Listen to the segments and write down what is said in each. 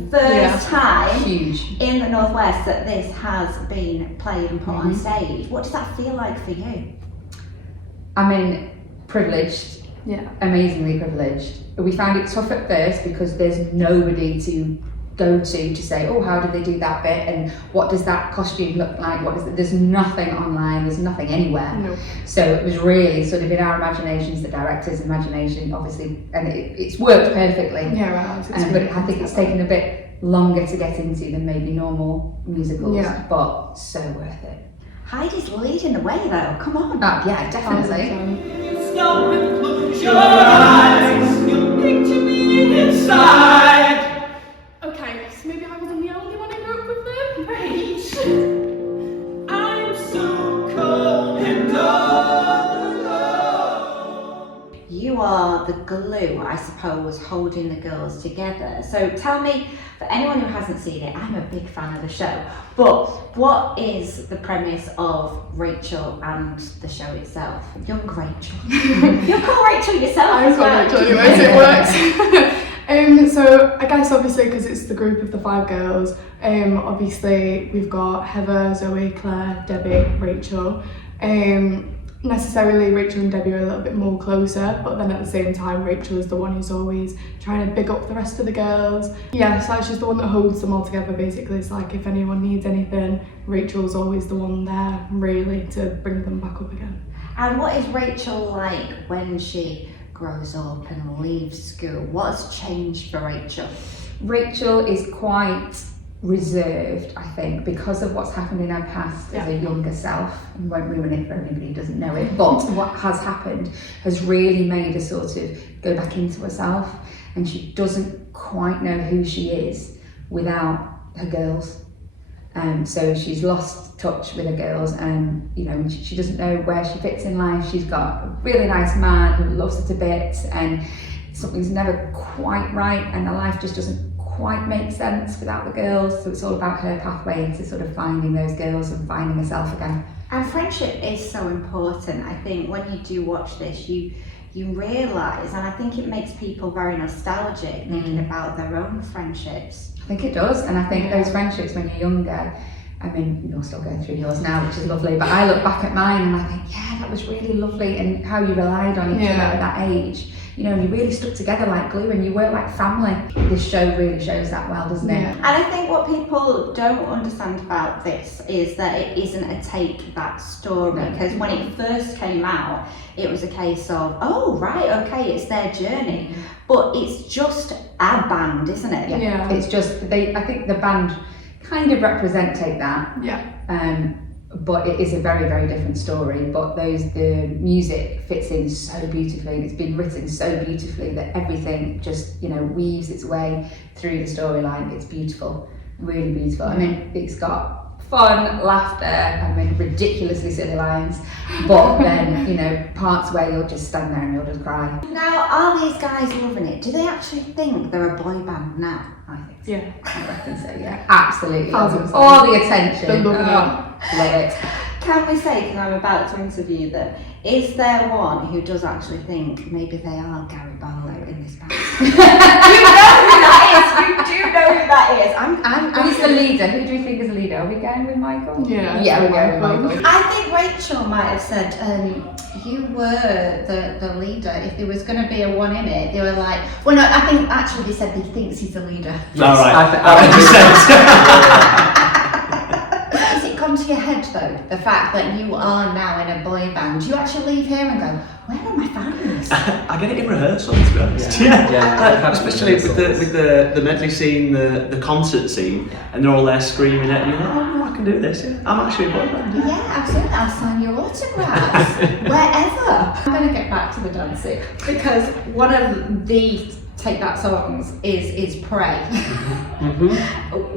the first time Huge. in the Northwest that this has been played and put on stage. What does that feel like for you? I mean, privileged. Yeah. Amazingly privileged. We found it tough at first because there's nobody to go to say, oh, how did they do that bit, and what does that costume look like, there's nothing online, there's nothing anywhere. No. So it was really sort of in our imaginations, the director's imagination, obviously, and it's worked perfectly. Yeah, right. But I think it's taken a bit longer to get into than maybe normal musicals, but so worth it. Hyde is leading the way though, come on. Oh, yeah, definitely. Stop and close your eyes, you'll picture me inside. Okay, so maybe I wasn't the only one who grew up with them. Right. I'm so cold and all alone. You are the glue, I suppose, holding the girls together. So tell me, for anyone who hasn't seen it, I'm a big fan of the show, but what is the premise of Rachel and the show itself? Young Rachel. You're called Rachel yourself. I'm called Rachel anyway, so it works. So I guess obviously because it's the group of the 5 girls, obviously we've got Heather, Zoe, Claire, Debbie, Rachel. Necessarily Rachel and Debbie are a little bit more closer, but then at the same time Rachel is the one who's always trying to big up the rest of the girls. Yeah, so she's the one that holds them all together basically. It's like if anyone needs anything, Rachel's always the one there really to bring them back up again. And what is Rachel like when she grows up and leaves school? What has changed for Rachel? Rachel is quite reserved, I think, because of what's happened in her past as a younger self. And won't ruin it for anybody who doesn't know it, but what has happened has really made her sort of go back into herself, and she doesn't quite know who she is without her girls. So she's lost touch with her girls, and she doesn't know where she fits in life. She's got a really nice man who loves her to bits, and something's never quite right, and her life just doesn't quite make sense without the girls. So it's all about her pathway into sort of finding those girls and finding herself again. And friendship is so important. I think when you do watch this, you realise, and I think it makes people very nostalgic thinking about their own friendships. I think it does, and I think those friendships when you're younger, I mean, you're still going through yours now, which is lovely, but I look back at mine and I think, yeah, that was really lovely, and how you relied on each other at that age. You really stuck together like glue, and you worked like family. This show really shows that well, doesn't it? And I think what people don't understand about this is that it isn't a take that story, because when it first came out, it was a case of, oh, right, okay, it's their journey. But it's just a band, isn't it? Yeah. It's just, I think the band kind of take that. Yeah. But it is a very, very different story. But the music fits in so beautifully, and it's been written so beautifully that everything just, weaves its way through the storyline. It's beautiful, really beautiful. I mean, it's got fun, laughter, I mean, ridiculously silly lines, but then, parts where you'll just stand there and you'll just cry. Now, are these guys loving it? Do they actually think they're a boy band now? I think so. Yeah. I reckon so, yeah. Absolutely. Thousands. All the attention. They love Love it. Can we say, because I'm about to interview them, is there one who does actually think maybe they are Gary Barlow in this band? You know who that is! You do know who that is! Who's the leader? Who do we think is the leader? Are we going with Michael? Yeah. Yeah, we're going with Michael. I think Rachel might have said, you were the leader. If there was going to be a one in it, they were like, well, no, I think actually they said he thinks he's the leader. All right. Has it come to your head though, the fact that you are now in a boy band? Do you actually leave here and go, where are my fans? I get it in rehearsal, to be honest. Especially with the medley scene, the concert scene, and they're all there screaming at you. Oh no, I can do this. Yeah, I'm actually a boy band. Yeah, absolutely. I'll sign your autographs wherever. I'm going to get back to the dancing because one of the Take That songs is Pray,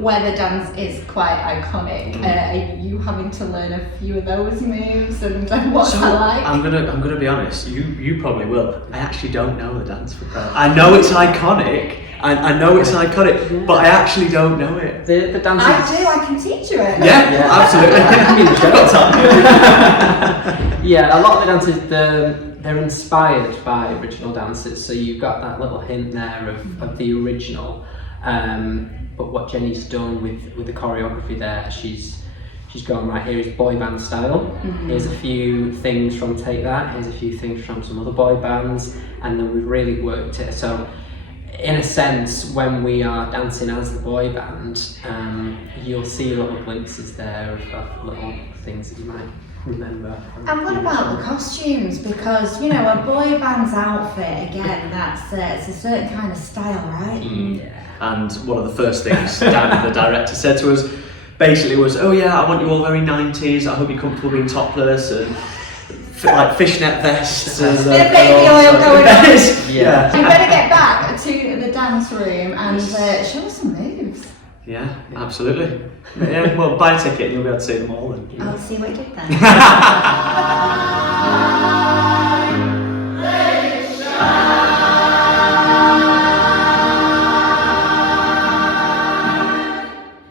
where the dance is quite iconic. Are you having to learn a few of those moves and what's that like? I'm gonna be honest. You probably will. I actually don't know the dance for Pray. I know it's iconic. I know it's iconic, but I actually don't know it. The dance. I can teach you it. Yeah. Absolutely. I've got time. Yeah, a lot of the dances they're inspired by original dances, so you've got that little hint there of the original. But what Jenny's done with the choreography there, she's gone, right, here is boy band style. Here's a few things from Take That, here's a few things from some other boy bands, and then we've really worked it. So in a sense, when we are dancing as the boy band, you'll see little glimpses there of little things that you might remember. And what about the costumes? Because, you know, a boy band's outfit, again, it's a certain kind of style, right? Yeah. And one of the first things the director said to us basically was, oh yeah, I want you all very 90s, I hope you're comfortable being topless, and like fishnet vests and bit of baby oil going on. Yeah. You better get back to the dance room and show us some moves. Yeah, absolutely. Yeah, well, buy a ticket and you'll be able to see them all. I'll see what you did there.